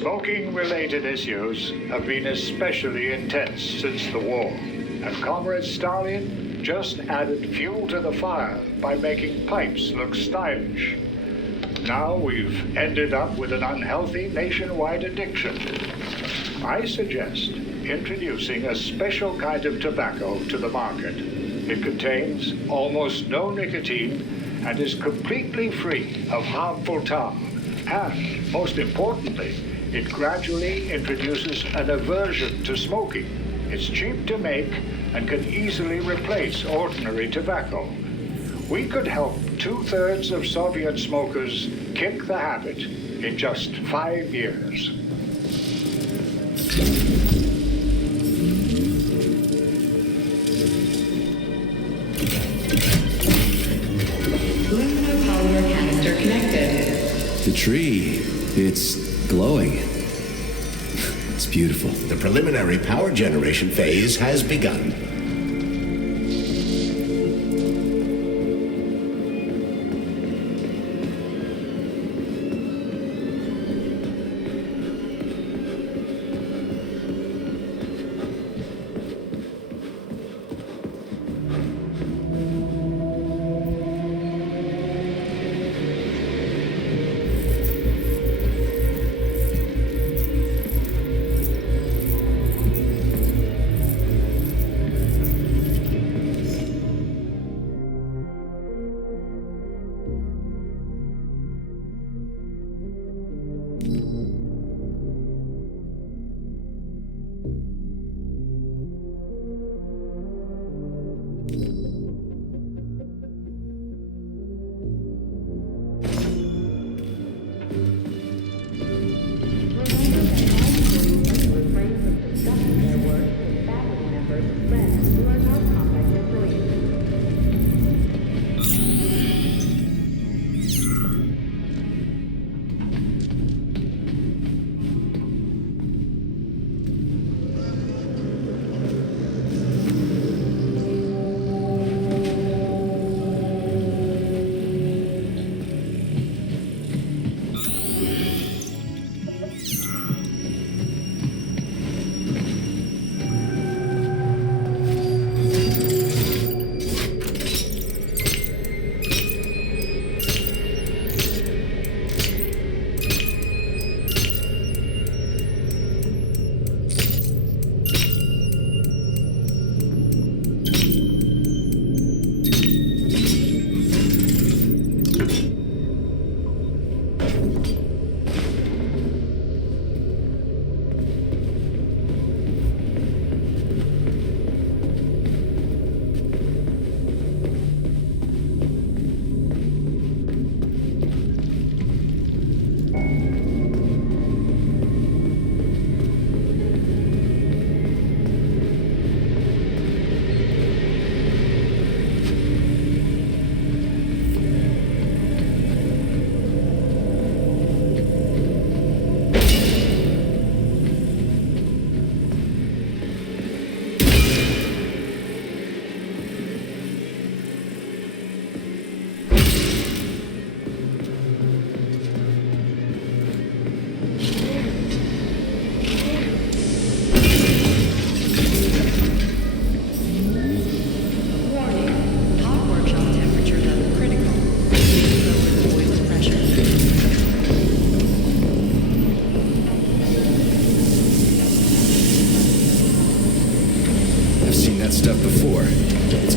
Smoking-related issues have been especially intense since the war, and Comrade Stalin just added fuel to the fire by making pipes look stylish. Now we've ended up with an unhealthy nationwide addiction. I suggest introducing a special kind of tobacco to the market. It contains almost no nicotine and is completely free of harmful tar. And, most importantly, it gradually introduces an aversion to smoking. It's cheap to make and can easily replace ordinary tobacco. We could help 2/3 of Soviet smokers kick the habit in just 5 years. Aluminum polymer canister connected. The tree, it's glowing. It's beautiful. The preliminary power generation phase has begun.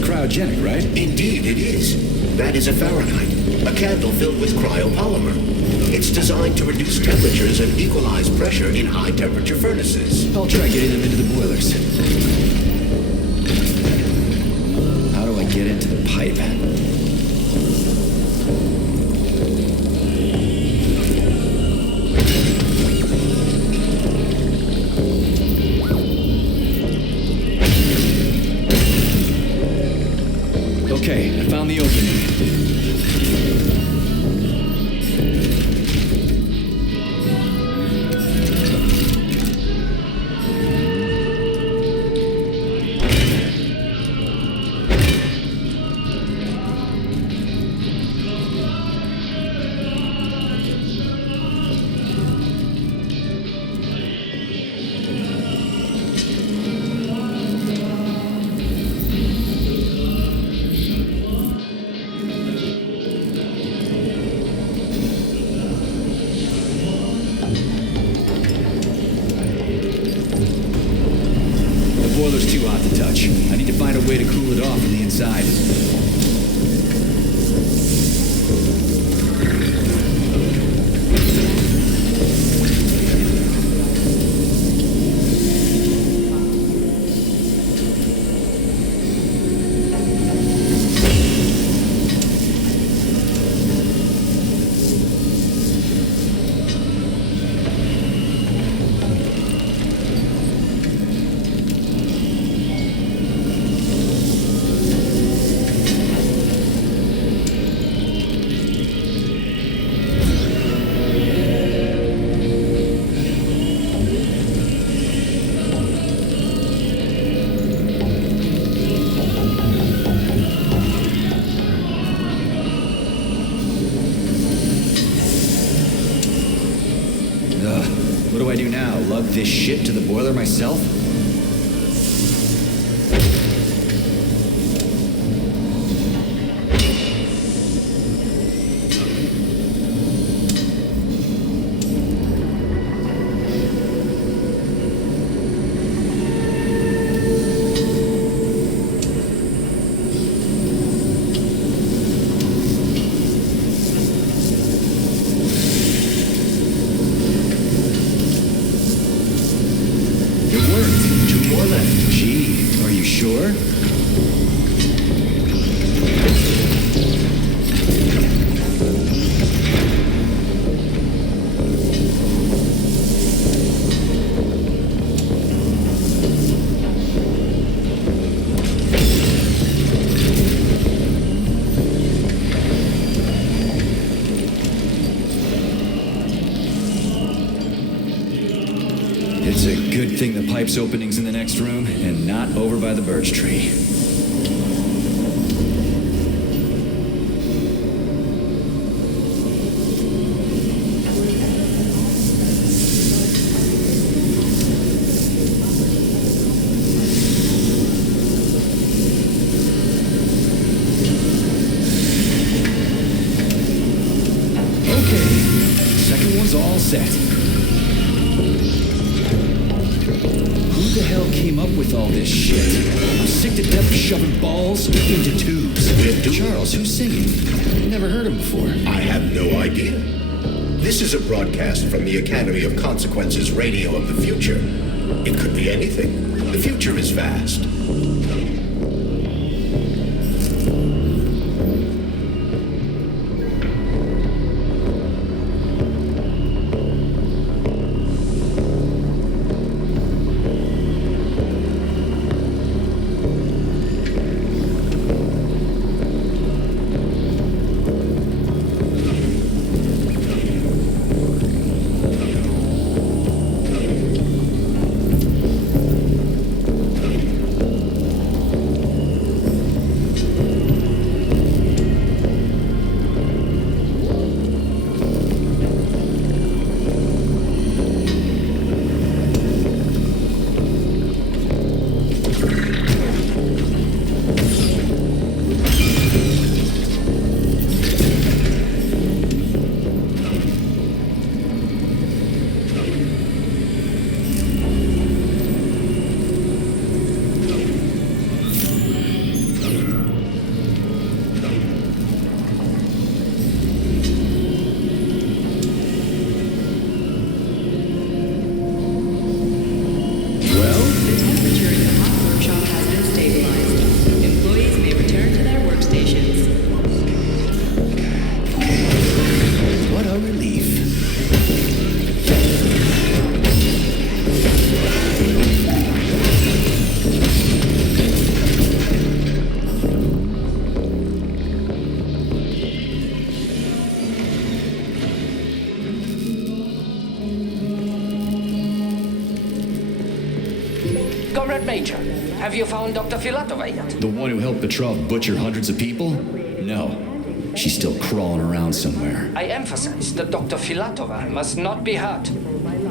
Cryogenic, right? Indeed it is. That is a Fahrenheit, a candle filled with cryopolymer. It's designed to reduce temperatures and equalize pressure in high-temperature furnaces. I'll try getting them into the boilers. How do I get into the pipe? Okay, I found the opening. What do I do now? Lug this shit to the boiler myself? It's a good thing the pipe's opening's in the next room and not over by the birch tree. Okay, second one's all set. Who the hell came up with all this shit? I'm sick to death of shoving balls into tubes. Charles, who's singing? Never heard him before. I have no idea. This is a broadcast from the Academy of Consequences Radio of the Future. It could be anything. The future is vast. Comrade Major, have you found Dr. Filatova yet? The one who helped Petrov butcher hundreds of people? No. She's still crawling around somewhere. I emphasize that Dr. Filatova must not be hurt.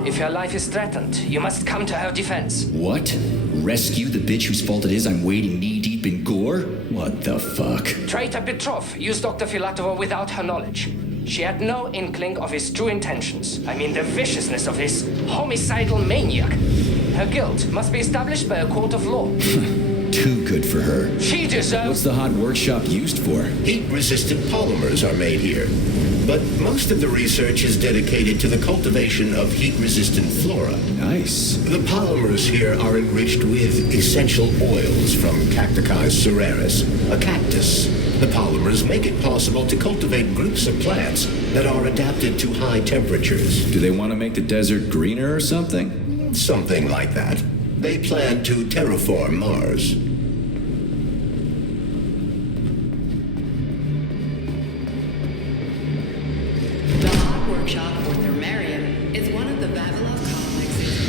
If her life is threatened, you must come to her defense. What? Rescue the bitch whose fault it is I'm wading knee-deep in gore? What the fuck? Traitor Petrov used Dr. Filatova without her knowledge. She had no inkling of his true intentions. I mean, the viciousness of this homicidal maniac. Her guilt must be established by a court of law. Too good for her. She deserves... What's the hot workshop used for? Heat-resistant polymers are made here. But most of the research is dedicated to the cultivation of heat-resistant flora. Nice. The polymers here are enriched with essential oils from Cacticus cereris, a cactus. The polymers make it possible to cultivate groups of plants that are adapted to high temperatures. Do they want to make the desert greener or something? Something like that. They plan to terraform Mars. The hot workshop, or thermarium, is one of the Vavilov complexes.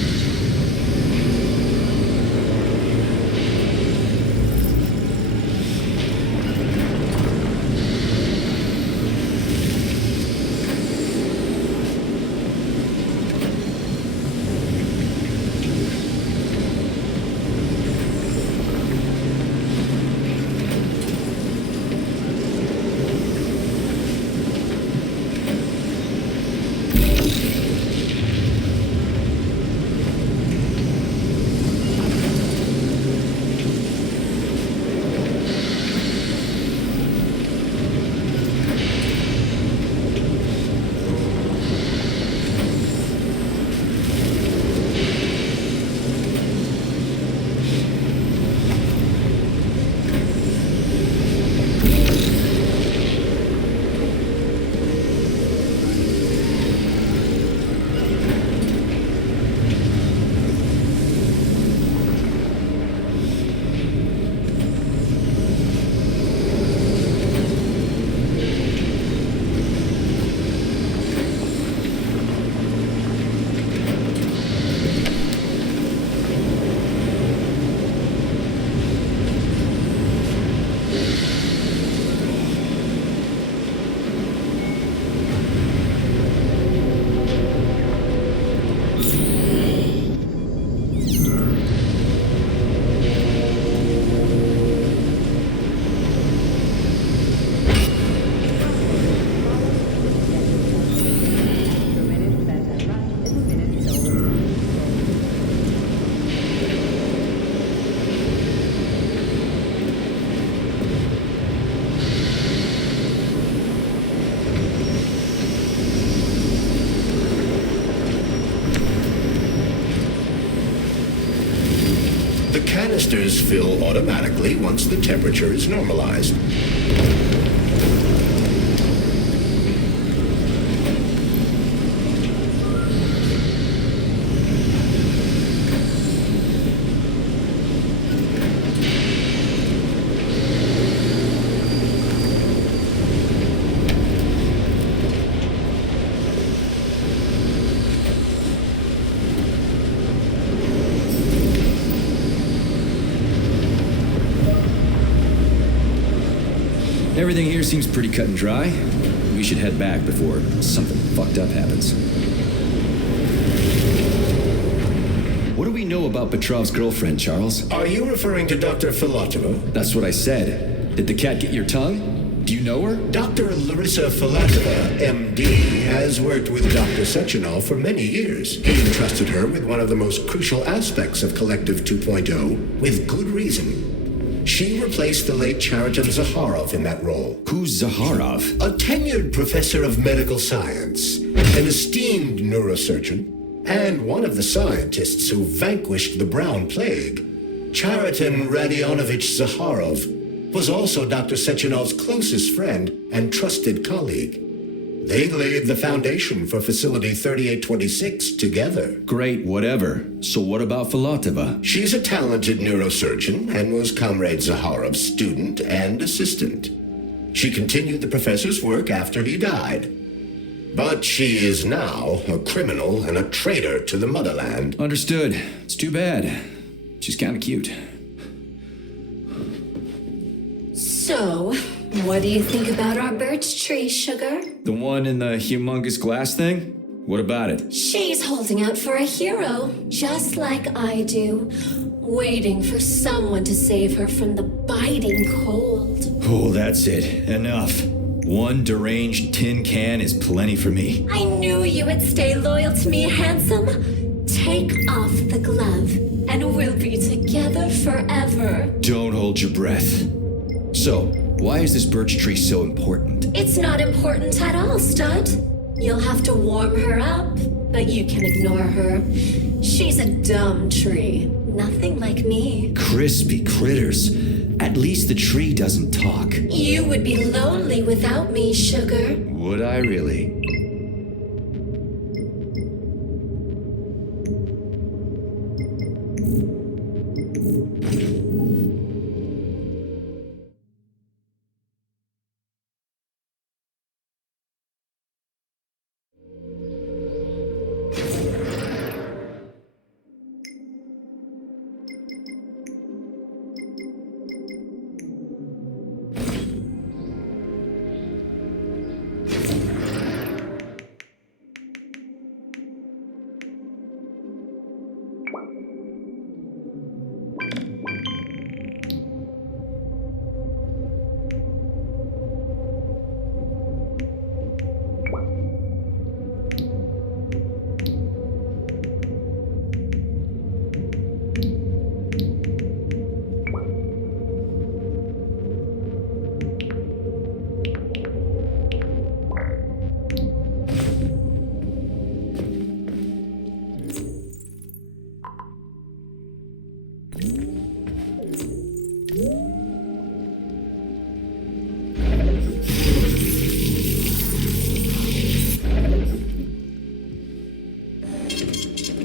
canisters fill automatically once the temperature is normalized. Everything here seems pretty cut and dry. We should head back before something fucked up happens. What do we know about Petrov's girlfriend, Charles? Are you referring to Dr. Filatova? That's what I said. Did the cat get your tongue? Do you know her? Dr. Larissa Filatova, MD, has worked with Dr. Sechenov for many years. He entrusted her with one of the most crucial aspects of Collective 2.0, with good reason. She replaced the late Chariton Zakharov in that role. Who's Zakharov? A tenured professor of medical science, an esteemed neurosurgeon, and one of the scientists who vanquished the Brown Plague. Chariton Radionovich Zakharov was also Dr. Sechenov's closest friend and trusted colleague. They laid the foundation for Facility 3826 together. Great, whatever. So what about Filatova? She's a talented neurosurgeon and was Comrade Zakharov's student and assistant. She continued the professor's work after he died. But she is now a criminal and a traitor to the motherland. Understood. It's too bad. She's kind of cute. So, what do you think about our birch tree, Sugar? The one in the humongous glass thing? What about it? She's holding out for a hero, just like I do, waiting for someone to save her from the biting cold. Oh, that's it. Enough. One deranged tin can is plenty for me. I knew you would stay loyal to me, handsome. Take off the glove, and we'll be together forever. Don't hold your breath. So, why is this birch tree so important? It's not important at all, Stud. You'll have to warm her up, but you can ignore her. She's a dumb tree. Nothing like me. Crispy critters. At least the tree doesn't talk. You would be lonely without me, Sugar. Would I really?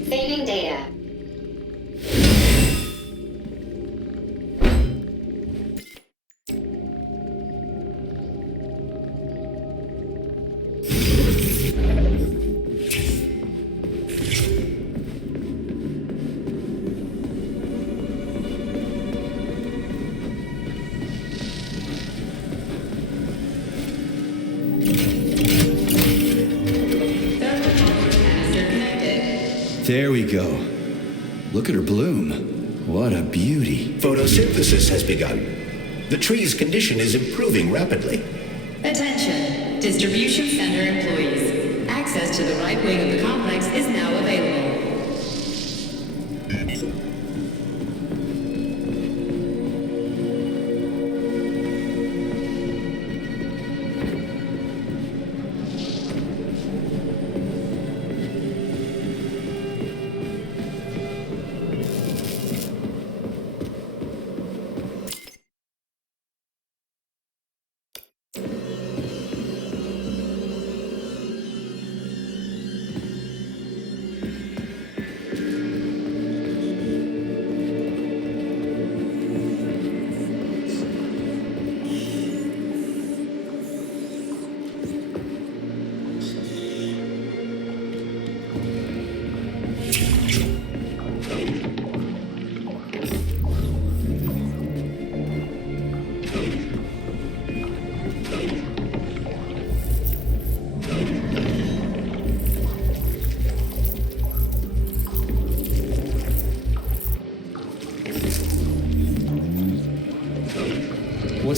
Saving data. There we go. Look at her bloom. What a beauty. Photosynthesis has begun. The tree's condition is improving rapidly. Attention, distribution center employees. Access to the right wing of the complex is now available.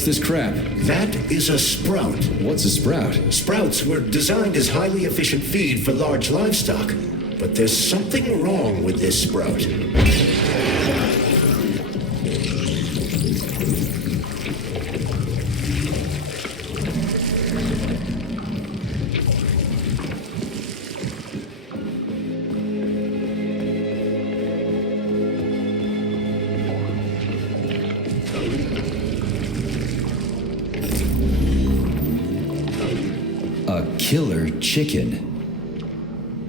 What's this crap? That is a sprout. What's a sprout? Sprouts were designed as highly efficient feed for large livestock. But there's something wrong with this sprout. A killer chicken.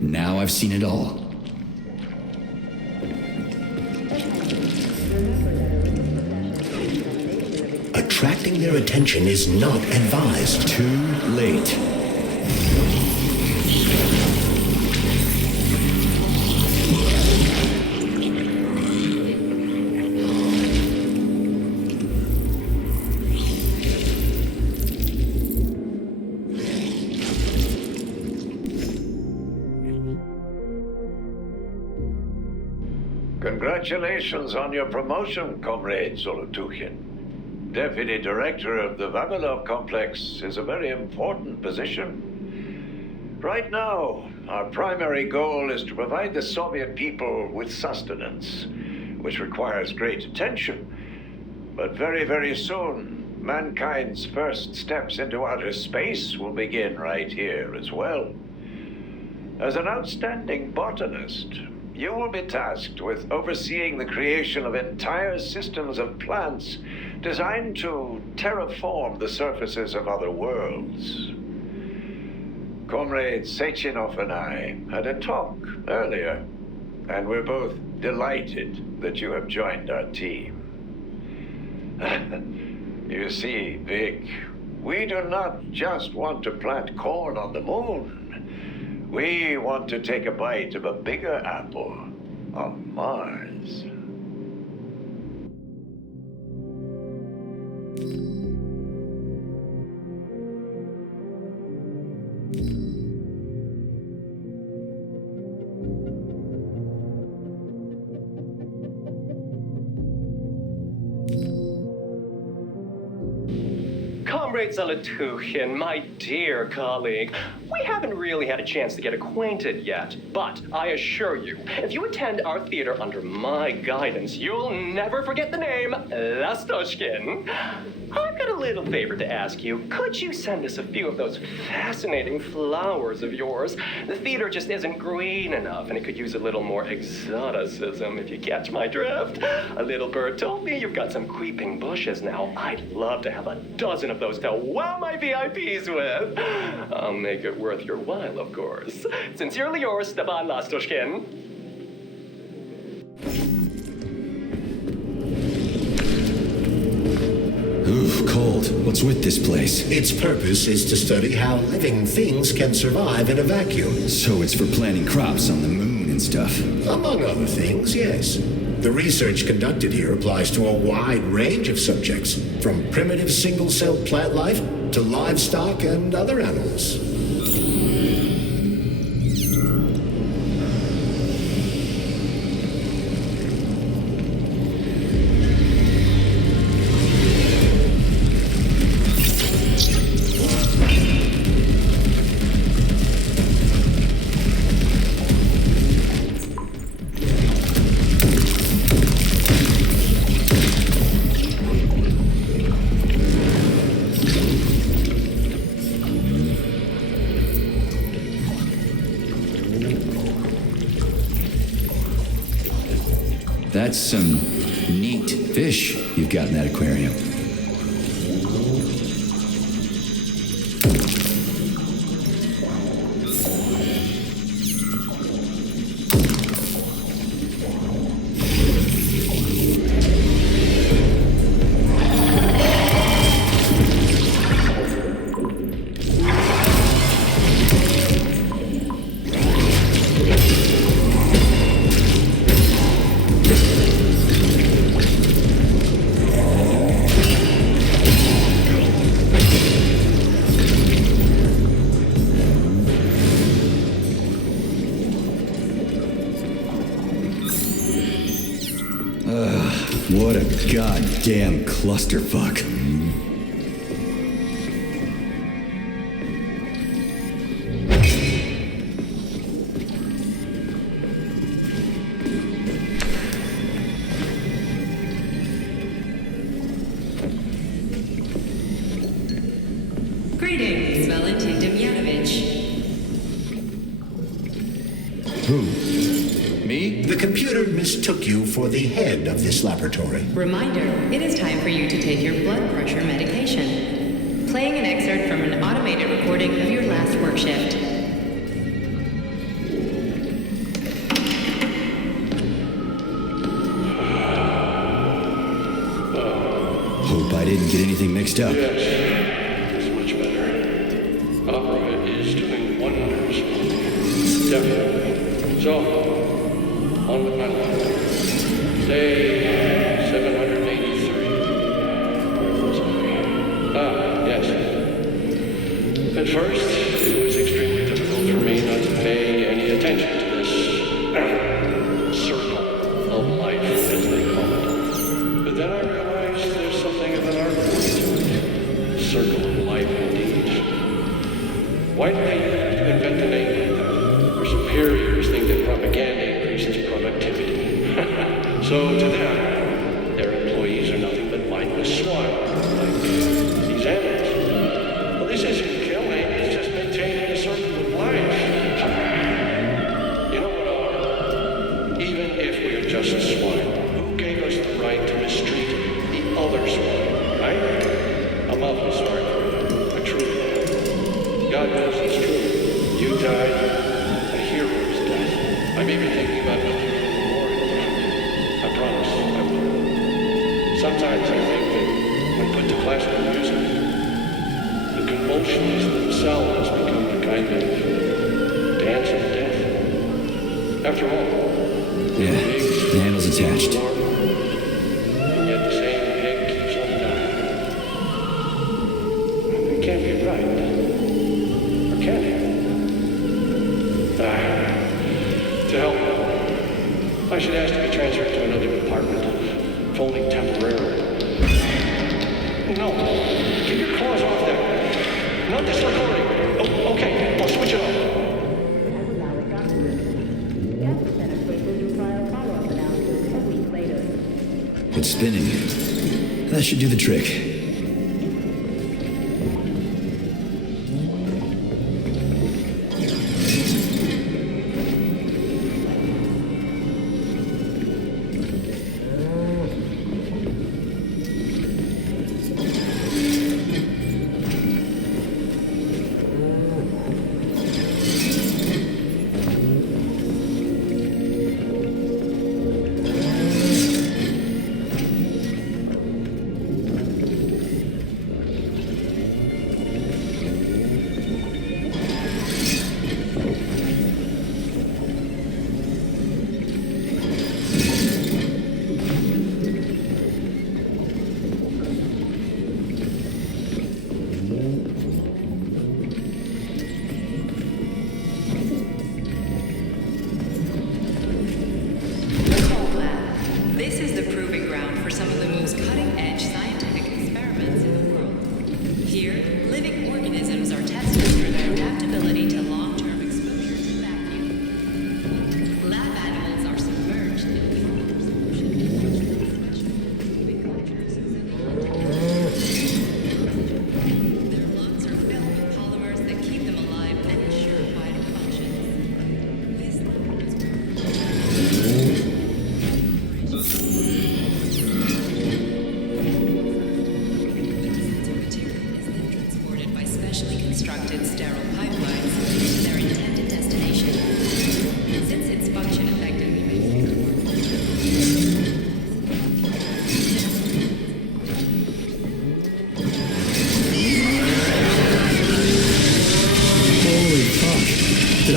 Now I've seen it all. Attracting their attention is not advised. Too late. Congratulations on your promotion, Comrade Zolotukhin. Deputy Director of the Vavilov Complex is a very important position. Right now, our primary goal is to provide the Soviet people with sustenance, which requires great attention. But very, very soon, mankind's first steps into outer space will begin right here as well. As an outstanding botanist, you will be tasked with overseeing the creation of entire systems of plants designed to terraform the surfaces of other worlds. Comrade Sechenov and I had a talk earlier, and we're both delighted that you have joined our team. You see, Vic, we do not just want to plant corn on the moon. We want to take a bite of a bigger apple on Mars. Comrade Zolotukhin, my dear colleague, we haven't really had a chance to get acquainted yet, but I assure you, if you attend our theater under my guidance, you'll never forget the name Lastoshkin. I've got a little favor to ask you. Could you send us a few of those fascinating flowers of yours? The theater just isn't green enough, and it could use a little more exoticism, if you catch my drift. A little bird told me you've got some creeping bushes now. I'd love to have a dozen of those to wow my VIPs with. I'll make it worth your while, of course. Sincerely yours, Stepan Lastoshkin. Oof, cold. What's with this place? Its purpose is to study how living things can survive in a vacuum. So it's for planting crops on the moon and stuff. Among other things, yes. The research conducted here applies to a wide range of subjects, from primitive single-cell plant life to livestock and other animals. That's some neat fish you've got in that aquarium. What a goddamn clusterfuck. Who? Me? The computer mistook you for the head of this laboratory. Reminder, it is time for you to take your blood pressure medication. Playing an excerpt from an automated recording of your last work shift. Hope I didn't get anything mixed up. Yes, it's much better. Opera is doing wonders. Definitely. So, on with my life. Day 783. Where was I? Yes. At first, it was extremely difficult for me not to pay any attention to this circle of life, as they call it. But then I realized there's something of an art form to it. Circle of life, indeed. Why did they invent a name like that? Their superiors think that propaganda increases productivity. So to them, their employees are nothing but mindless swine, like these animals. Well, this isn't killing, it's just maintaining a circle of life. You know what, even if we're just swine, who gave us the right to mistreat the other swine, right? I'm awfully sorry for you. I truly am. God knows it's true. You died a hero's death. I'm even thinking about building a memorial. I promise I will. Sometimes I think that when put to classical music, the convulsions themselves become a kind of dance of death. After all, Yeah, the handle's attached. and yet the same pig keeps on dying. It can't be right. Or can it? To help. I should ask to be transferred to another department, if only temporarily. No, keep your claws off there. Not this recording. Oh, okay, I'll switch it off. It's spinning. That should do the trick.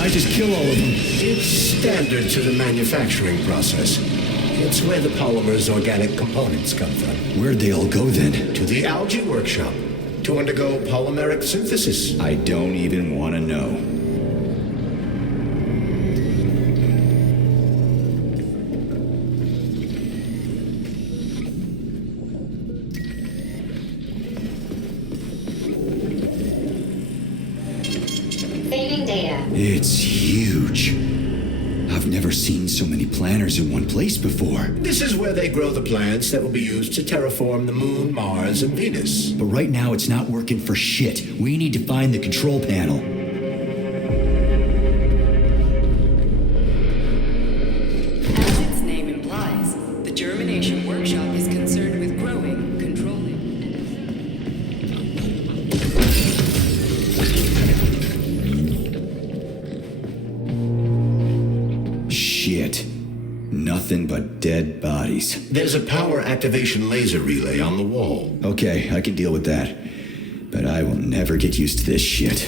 Just kill all of them. It's standard to the manufacturing process. It's where the polymer's organic components come from. Where'd they all go then? To the algae workshop to undergo polymeric synthesis. I don't even want to know. It's huge. I've never seen so many planters in one place before. This is where they grow the plants that will be used to terraform the Moon, Mars, and Venus. But right now it's not working for shit. We need to find the control panel. shit. Nothing but dead bodies. There's a power activation laser relay on the wall. Okay, I can deal with that. But I will never get used to this shit.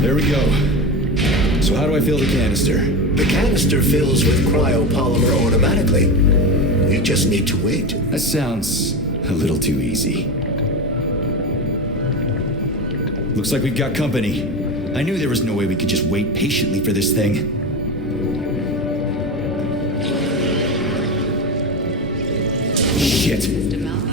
There we go. So how do I fill the canister? The canister fills with cryopolymer automatically. You just need to wait. That sounds a little too easy. Looks like we've got company. I knew there was no way we could just wait patiently for this thing. Shit.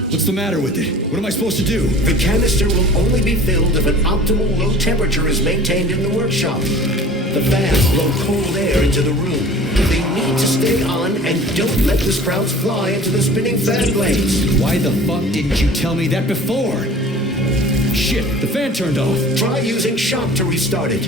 What's the matter with it? What am I supposed to do? The canister will only be filled if an optimal low temperature is maintained in the workshop. The fans blow cold air into the room. They need to stay on and don't let the sprouts fly into the spinning fan blades. Why the fuck didn't you tell me that before? Shit, the fan turned off. Try using shock to restart it.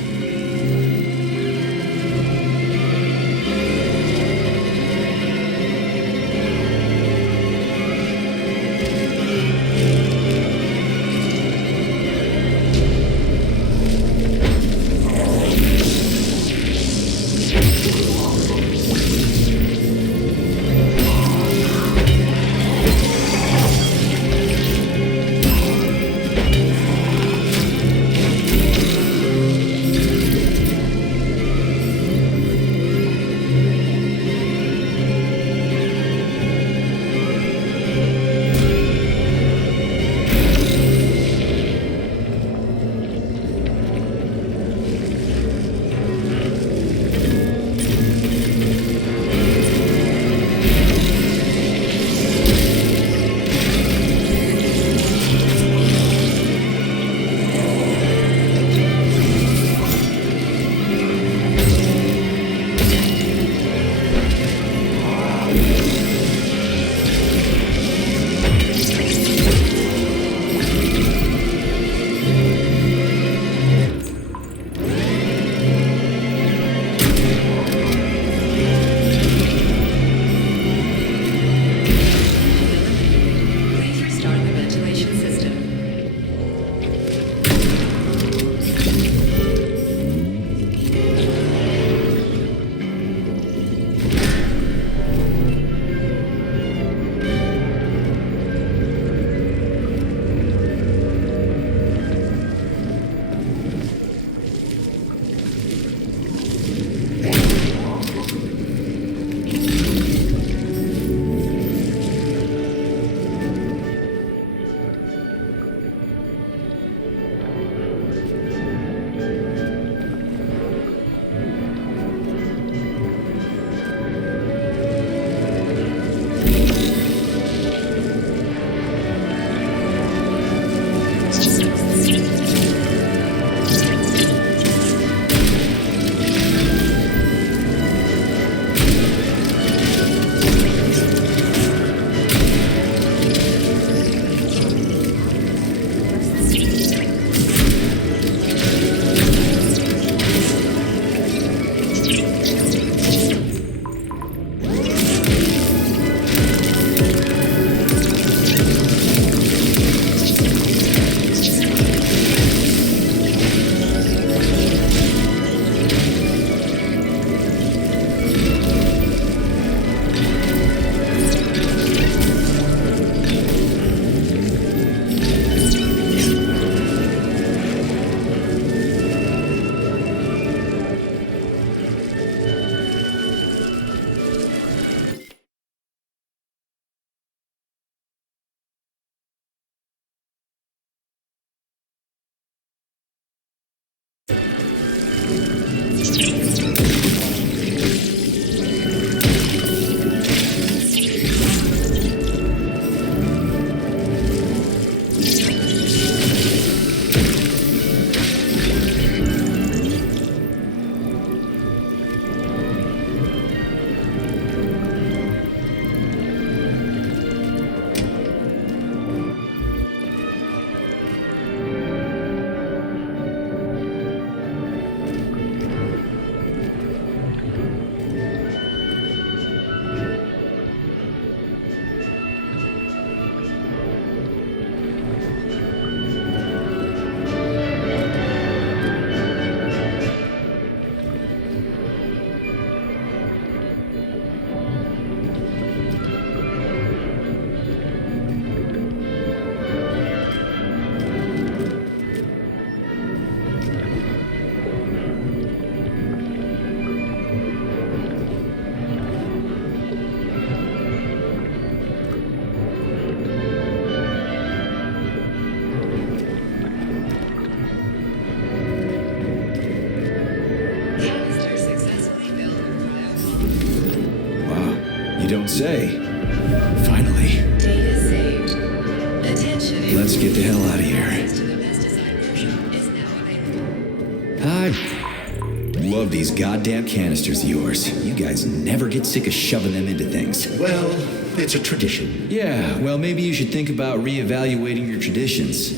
don't say. Finally. Data saved. Attention. Let's get the hell out of here. I love these goddamn canisters of yours. You guys never get sick of shoving them into things. Well, it's a tradition. Yeah, well, maybe you should think about reevaluating your traditions.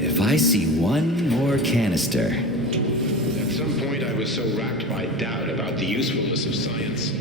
If I see one more canister... At some point, I was so racked by doubt about the usefulness of science.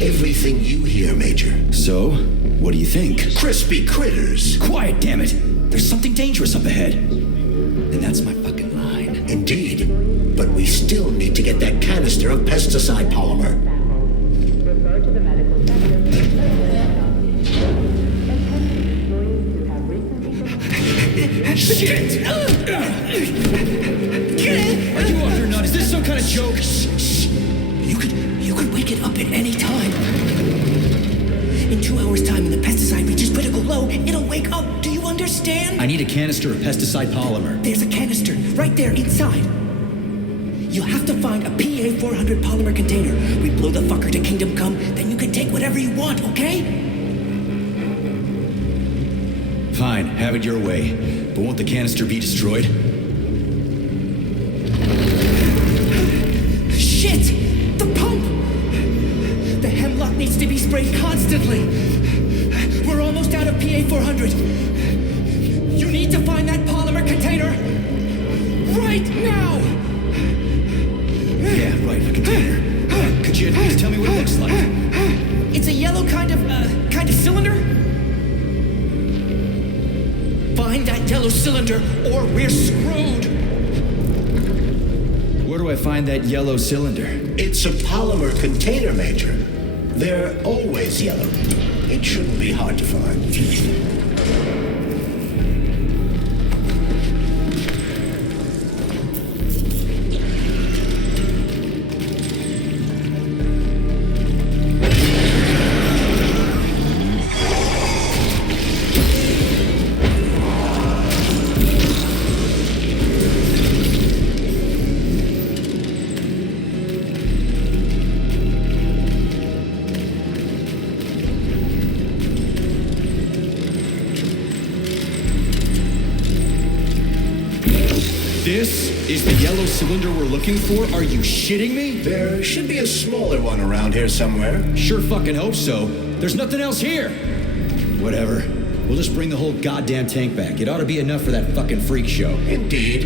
Everything you hear, Major. So, what do you think? Crispy critters. Quiet, damn it! There's something dangerous up ahead. And that's my fucking line. Indeed. But we still need to get that canister of pesticide polymer. Refer to the medical center. Shit! Are you off your nut? Is this some kind of joke? Shh. You could wake it up at any time. In 2 hours' time, when the pesticide reaches critical low, it'll wake up. Do you understand? I need a canister of pesticide polymer. There's a canister right there inside. You'll have to find a PA400 polymer container. We blow the fucker to kingdom come, then you can take whatever you want, okay? Fine, have it your way. But won't the canister be destroyed? Shit! The pump! The hemlock needs to be sprayed constantly. We're almost out of PA400. You need to find that polymer container right now! Yeah, right, a container. Could you at least tell me what it looks like? It's a yellow kind of cylinder. Find that yellow cylinder, or we're screwed. Where do I find that yellow cylinder? It's a polymer container, Major. They're always yellow. It shouldn't be hard to find. This is the yellow cylinder we're looking for? Are you shitting me? There should be a smaller one around here somewhere. Sure fucking hope so. There's nothing else here. Whatever. We'll just bring the whole goddamn tank back. It ought to be enough for that fucking freak show. Indeed.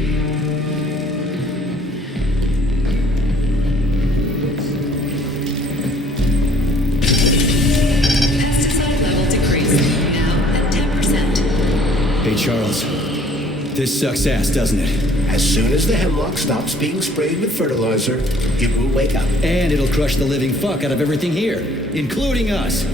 Pesticide level decreased. Now at 10%. Hey, Charles. This sucks ass, doesn't it? As soon as the hemlock stops being sprayed with fertilizer, it will wake up. And it'll crush the living fuck out of everything here, including us.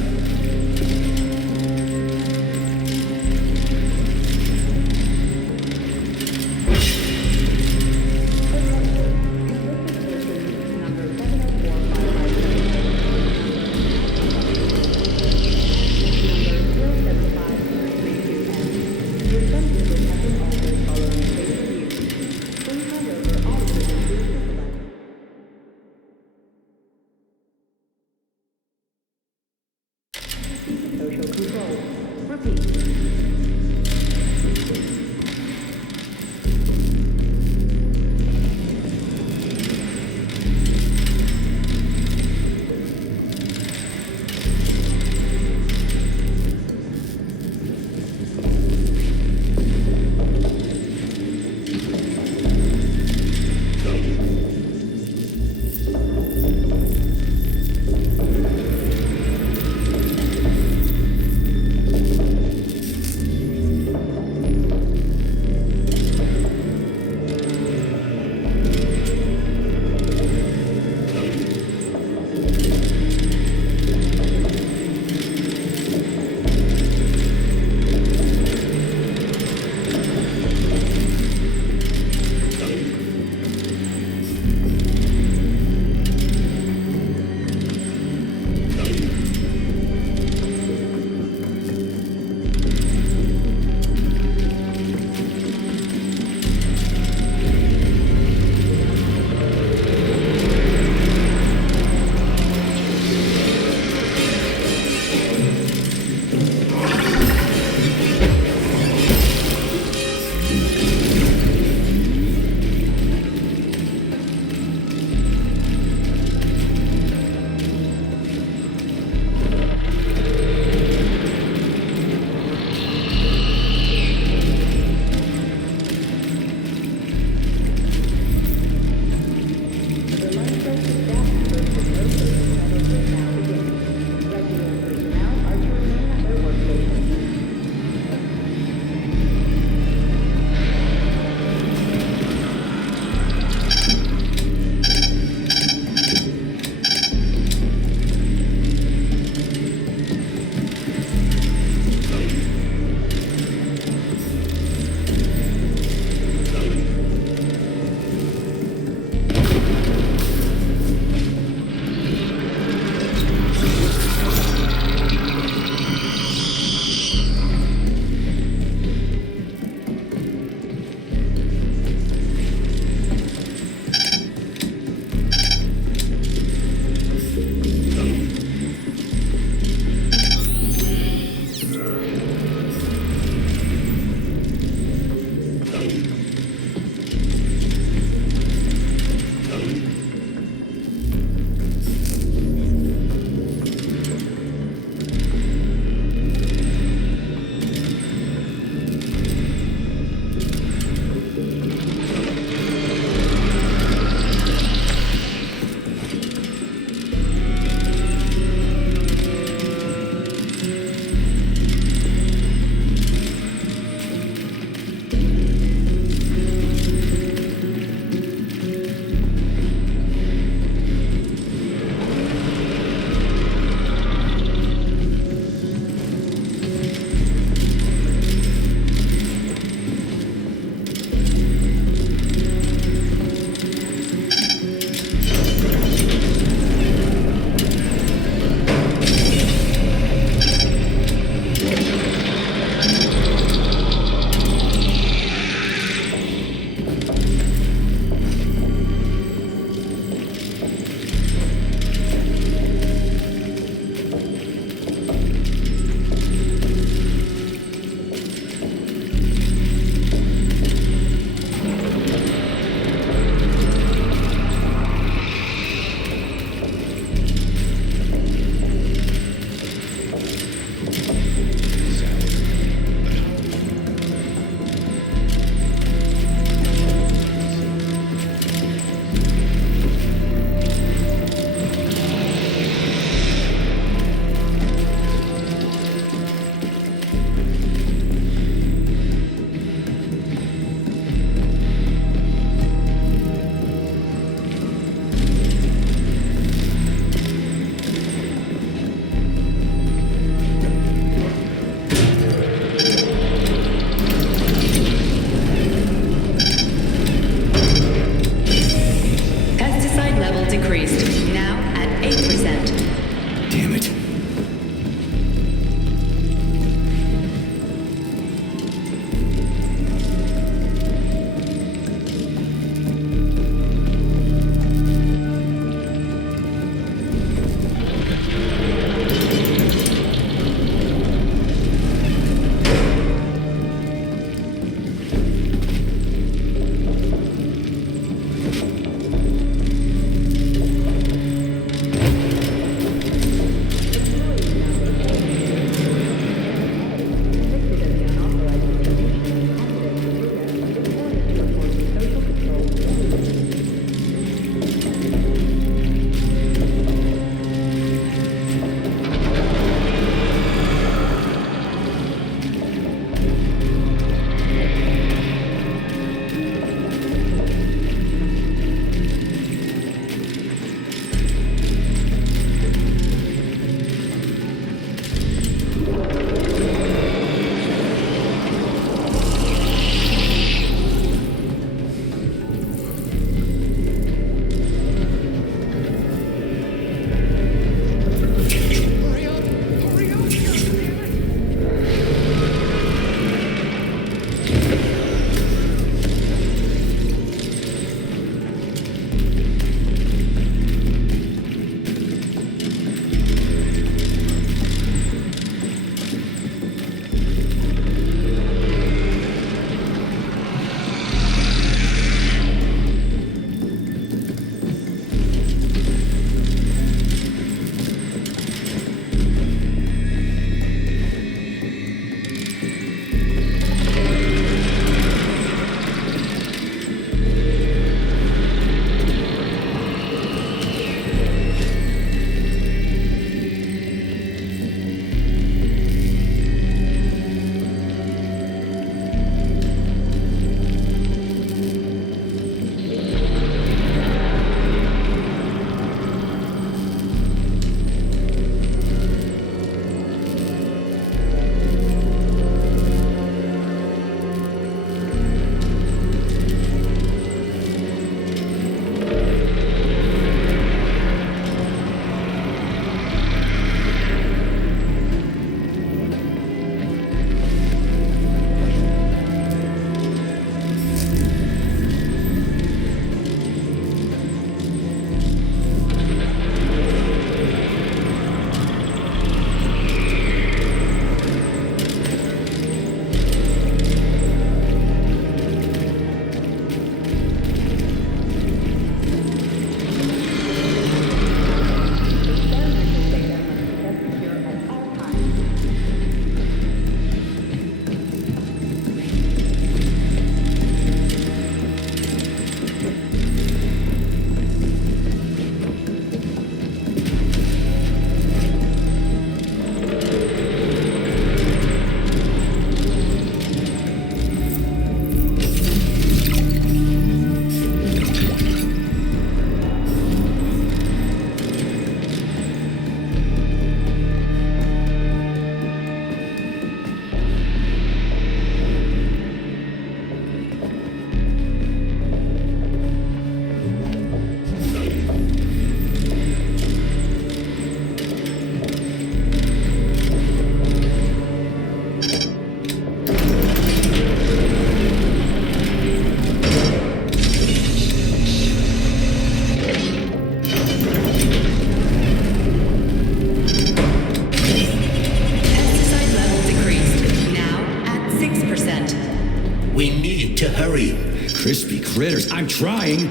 need to hurry. Crispy critters, I'm trying.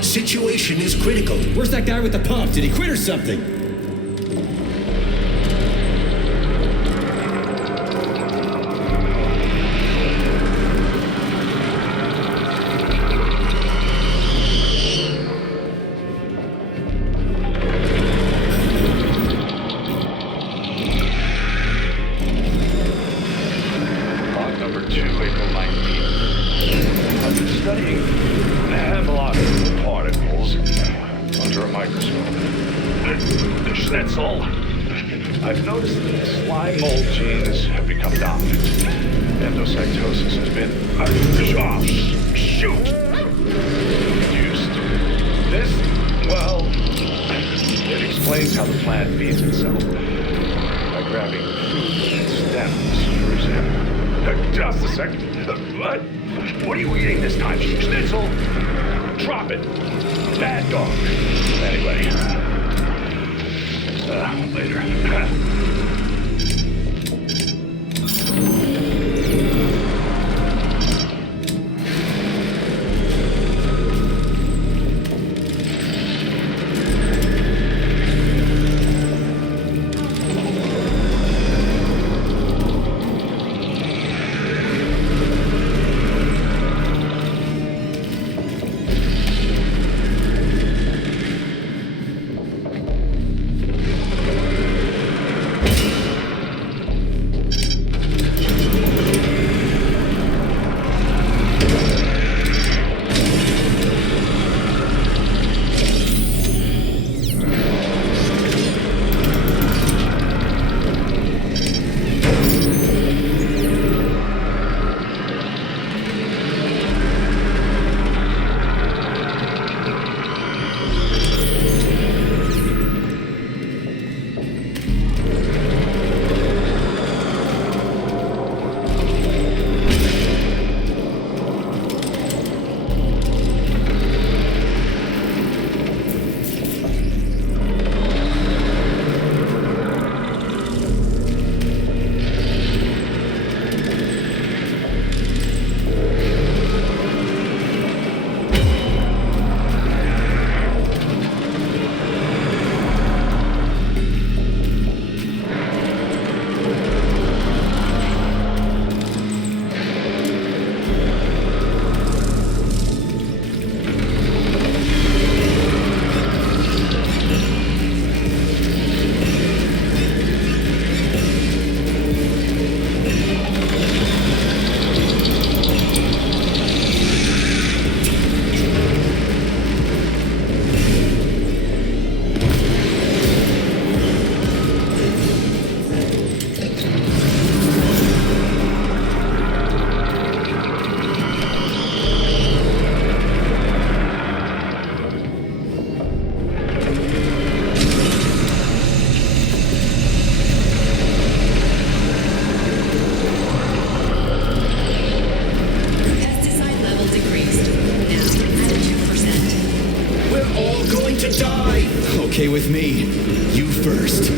Situation is critical. Where's that guy with the pump? Did he quit or something? Log number 2, April 19th. I've been studying hemlock particles under a microscope. That's all. I've noticed that slime mold genes have become dominant. Endocytosis has been shoot reduced. This, well, it explains how the plant feeds itself by grabbing food stems, for example. Just a second. What? What are you eating this time? Schnitzel? Drop it. Bad dog. Anyway. Later. okay with me. You first.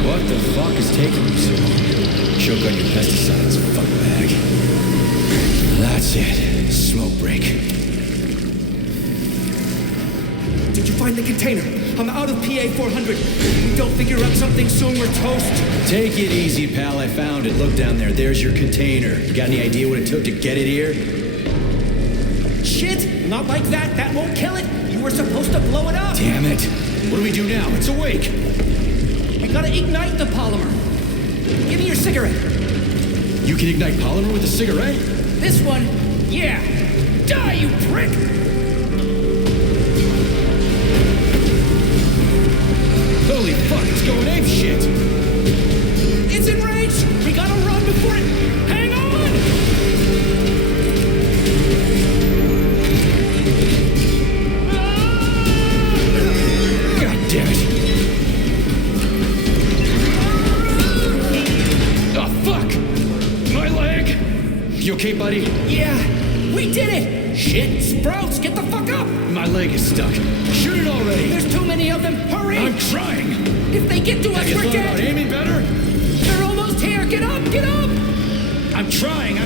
What the fuck is taking you so long? Choke on your pesticides, fuckbag. That's it. Smoke break. Did you find the container? I'm out of PA 400. We don't figure out something soon, we're toast. Take it easy, pal. I found it. Look down there. There's your container. You got any idea what it took to get it here? Shit! Not like that. That won't kill it. You were supposed to blow it up. Damn it. What do we do now? It's awake. We gotta ignite the polymer. Give me your cigarette. You can ignite polymer with a cigarette? This one, yeah. Die, you prick! Holy fuck, it's going ape shit! It's enraged! We gotta run before it... Hang on! God damn it! Oh, fuck! My leg! You okay, buddy? Yeah, we did it! Shit, Sprouts, get the fuck up! My leg is stuck. Shoot it already! There's too many of them, hurry! I'm trying! If they get to us, Have you we're thought dead! about aiming better? They're almost here, get up, get up! I'm trying!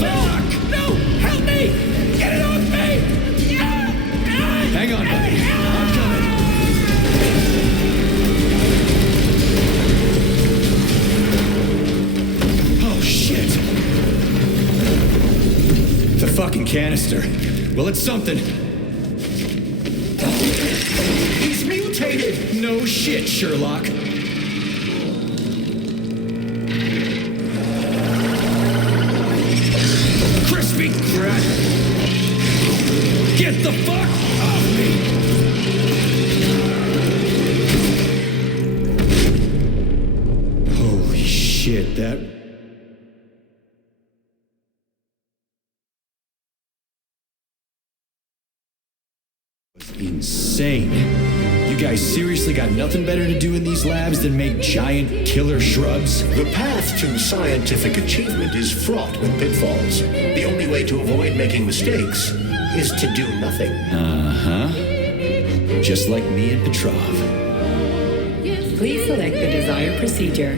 Fuck! No, help me! Get it off me! Hang on, buddy. I'm coming. Oh, shit. The fucking canister. Well, it's something. He's mutated! No shit, Sherlock. Crispy crap! Get the fuck off me! Holy shit, that... was insane. You guys seriously got nothing better to do in these labs than make giant killer shrubs? The path to scientific achievement is fraught with pitfalls. The only way to avoid making mistakes is to do nothing. Uh-huh. Just like me and Petrov. Please select the desired procedure.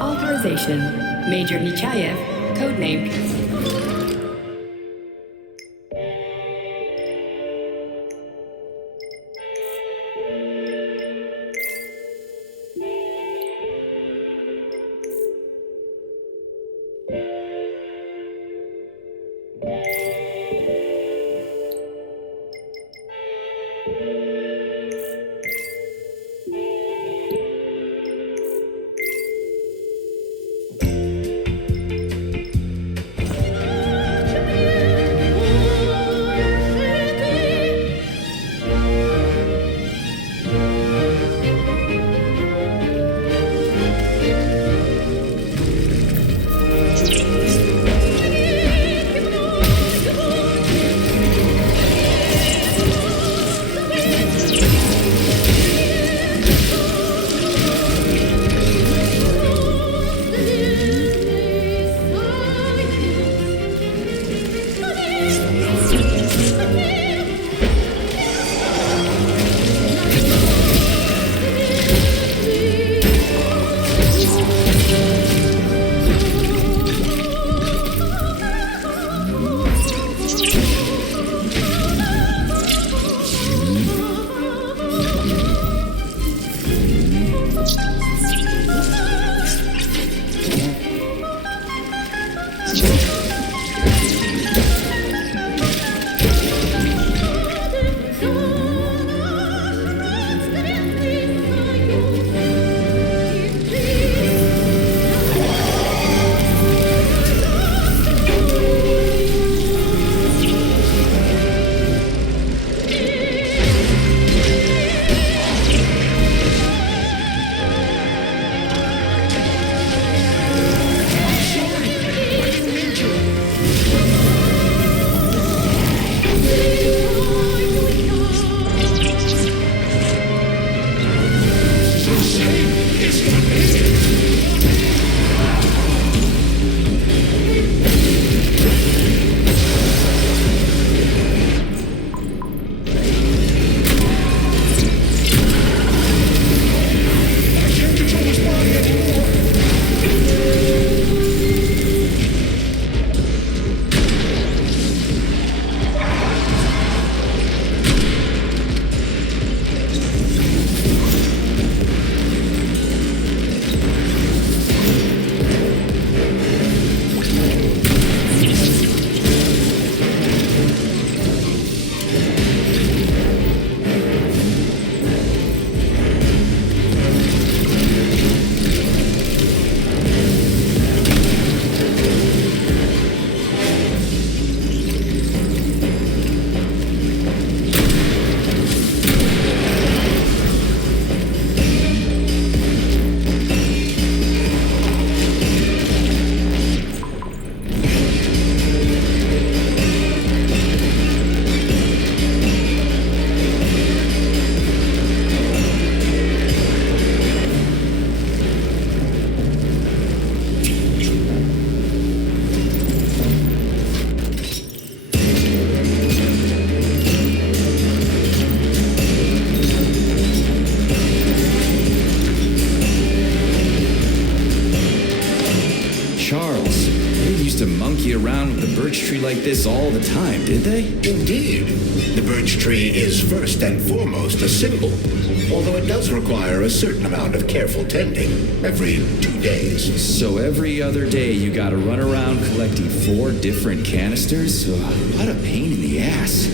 Authorization. Major Nechayev, codename. around with a birch tree like this all the time, did they? Indeed. The birch tree is first and foremost a symbol, although it does require a certain amount of careful tending every 2 days. So every other day you gotta run around collecting 4 different canisters? Ugh, what a pain in the ass.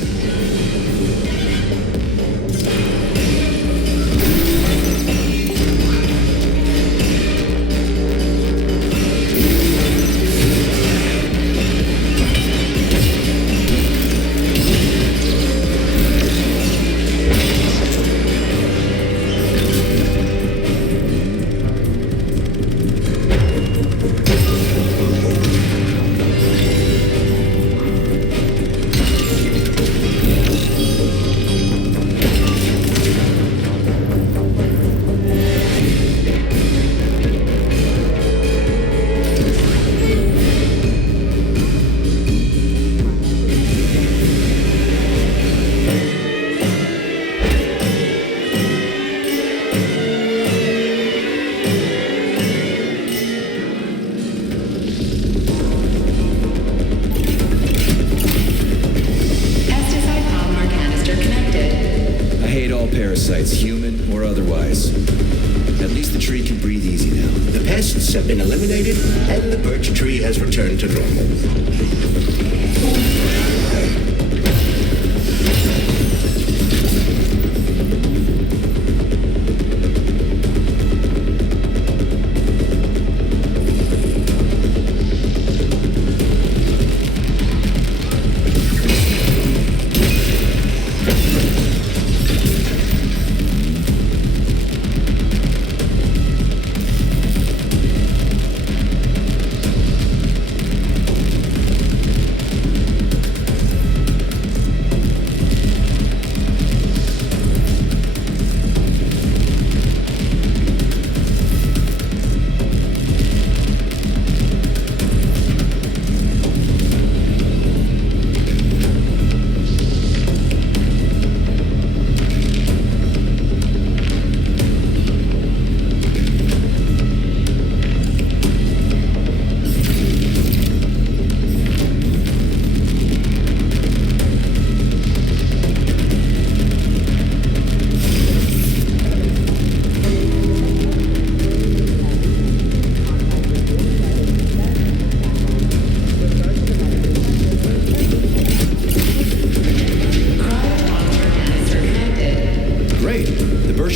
Parasites, human or otherwise. At least the tree can breathe easy now. The pests have been eliminated, and the birch tree has returned to normal.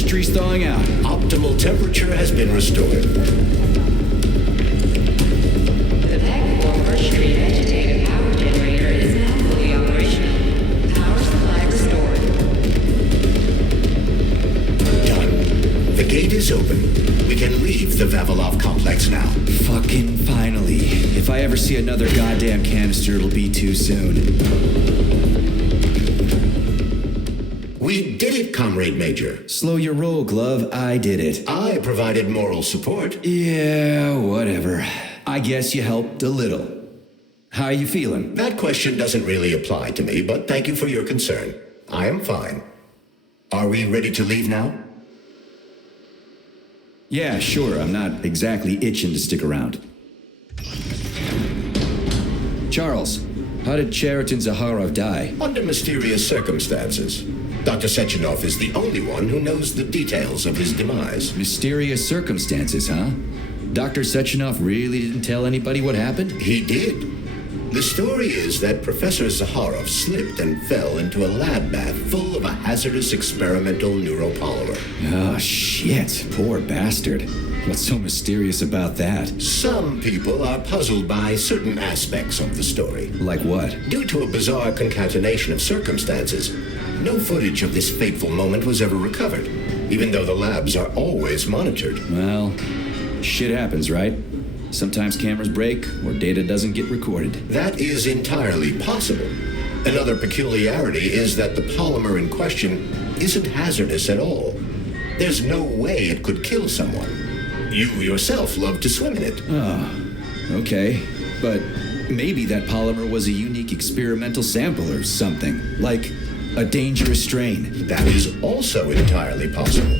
Tree's thawing out. Optimal temperature has been restored. The Peg Birch Tree vegetative power generator is now fully operational. Power supply restored. Done. The gate is open. We can leave the Vavilov complex now. Fucking finally. If I ever see another goddamn canister, it'll be too soon. We did it, Comrade Major. Slow your roll, Glove. I did it. I provided moral support. Yeah, whatever. I guess you helped a little. How are you feeling? That question doesn't really apply to me, but thank you for your concern. I am fine. Are we ready to leave now? Yeah, sure. I'm not exactly itching to stick around. Charles, how did Cheriton Zaharov die? Under mysterious circumstances. Dr. Sechenov is the only one who knows the details of his demise. Mysterious circumstances, huh? Dr. Sechenov really didn't tell anybody what happened? He did. The story is that Professor Zaharov slipped and fell into a lab bath full of a hazardous experimental neuropolymer. Oh, shit. Poor bastard. What's so mysterious about that? Some people are puzzled by certain aspects of the story. Like what? Due to a bizarre concatenation of circumstances, no footage of this fateful moment was ever recovered, even though the labs are always monitored. Well, shit happens, right? Sometimes cameras break or data doesn't get recorded. That is entirely possible. Another peculiarity is that the polymer in question isn't hazardous at all. There's no way it could kill someone. You yourself love to swim in it. Oh, okay. But maybe that polymer was a unique experimental sample or something, like a dangerous strain. That is also entirely possible.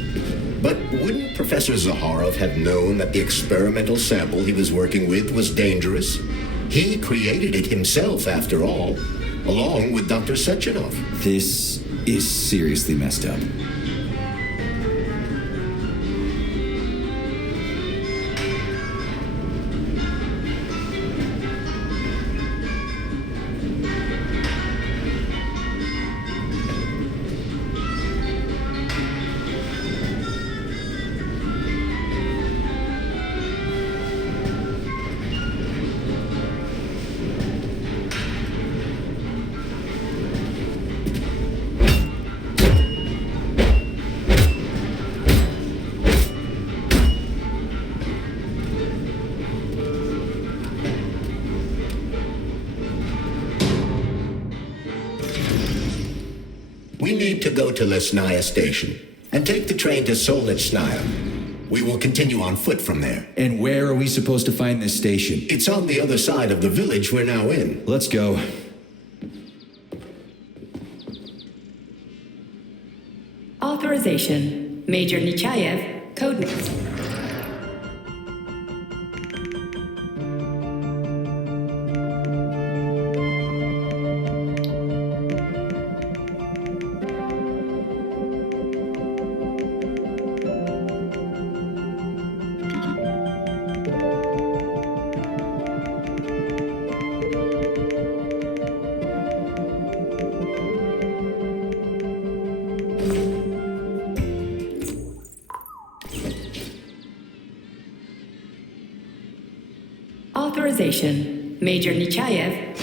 But wouldn't Professor Zaharov have known that the experimental sample he was working with was dangerous? He created it himself, after all, along with Dr. Sechenov. This is seriously messed up. We need to go to Lesnaya Station and take the train to Solnitsnaya. We will continue on foot from there. And where are we supposed to find this station? It's on the other side of the village we're now in. Let's go. Authorization. Major Nechayev, codename. Authorization. Major Nechayev,